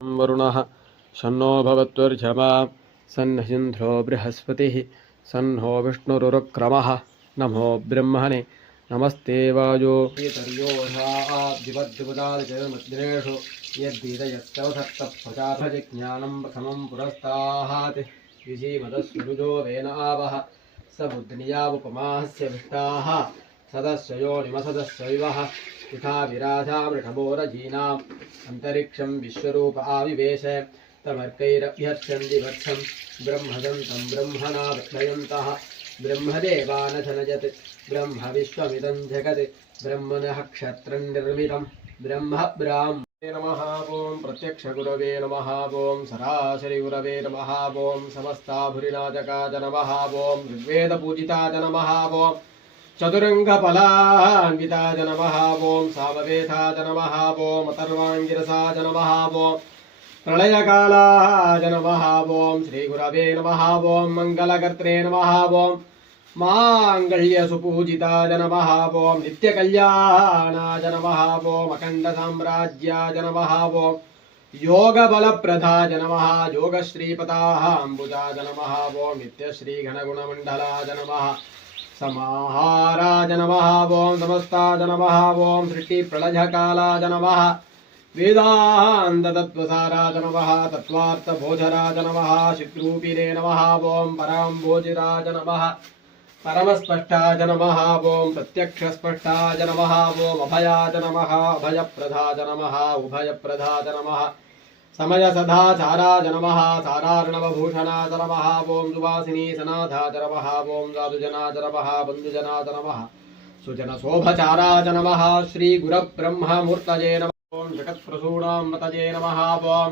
वरुणः शन्नो भवत्वर्झमा सन्निन्द्रो बृहस्पतिः सन्नो विष्णुरुक्रमः नमो ब्रह्मणे नमस्ते वायो मद्रेषु यद्दीदयस्तवसत्तप्रजाभजज्ञानं प्रथमं पुरस्तात् विजीमदस्सुरुजो वेन आवः स बुद्धिनियावुपमास्य विष्टाः सदस्यो निमसदस्य विवः यथा विराजामृषभोरजीनाम् अंतरिक्षं विश्वरूप आविवेश तमर्कैरभ्यर्चन्ति वत्सं ब्रह्मदन्तं ब्रह्मणा विक्लयन्तः ब्रह्मदेवानधनजत् ब्रह्म विश्वमिदं जगत् ब्रह्मणः क्षत्रं निर्मितं ब्रह्म ब्राह्मणे नमः ओं प्रत्यक्षगुरवे नमः ओं सरासरिगुरवे नमः ओं समस्ताभुरिनाजकाय नमः ओं ऋग्वेदपूजिताय नमः ओं चतुरंगफलान्विताय नमः ओं सामवेदाय नमः ओं अथर्वाङ्गिरसाय नमः ओं प्रलयकालाय नमः ओं श्रीगुरवे नमः ओं मंगलकर्त्रे नमः ओं मांगल्यसुपूजिताय नमः ओं नित्यकल्याणाय नमः ओं अखण्डसाम्राज्याय नमः ओं योगबलप्रदाय नमः योगश्रीपदाम्बुजाय नमः ओं नित्यश्रीगणगुणमण्डलाय नमः समाहाराय नमः ओं समस्ताय नमः ओं सृष्टिप्रलयकालाय नमः वेदान्ततत्त्वसाराय नमः तत्त्वार्थभोजराय नमः चिद्रूपिणे नमः ओं पराम्भोजिराय नमः परमस्पष्टाय नमः ओं प्रत्यक्षस्पष्टाय नमः ओं अभयाय नमः अभयप्रदाय नमः उभयप्रदाय नमः समयसदाचाराय नमः सारार्णवभूषणाय नमः ओं सुवासिनी सनाथाय नमः ओं साधुजनाय नमः बन्धुजनाय नमः सुजनशोभचाराय नमः श्रीगुरब्रह्ममूर्तये नमः ओं जगत्प्रसूणामृतये नमः ओं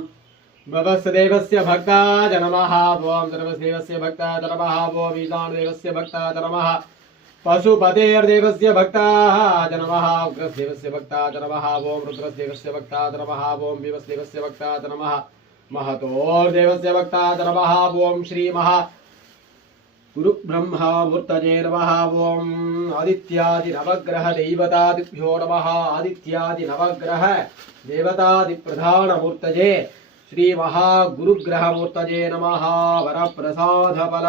भवस्देवस्य भक्ताय नमः ओं सर्वदेवस्य भक्ताय नमः ओं ईशानदेवस्य भक्ताय नमः पशुपतेर्देवस्य भक्ताय नमः उग्रदेवस्य भक्ताय नमः ओं रुद्रदेवस्य भक्ताय नमः ओं विवस्देवस्य भक्ताय नमः महतोर्देवस्य भक्ताय नमः ओं श्रीमहा गुरुब्रह्ममूर्तये नमः ओं आदित्यादिनवग्रह देवतादिभ्यो नमः आदित्यादिनवग्रह देवतादिप्रधानमूर्तये श्री महागुरुग्रहमूर्तये नमः वरप्रसादफल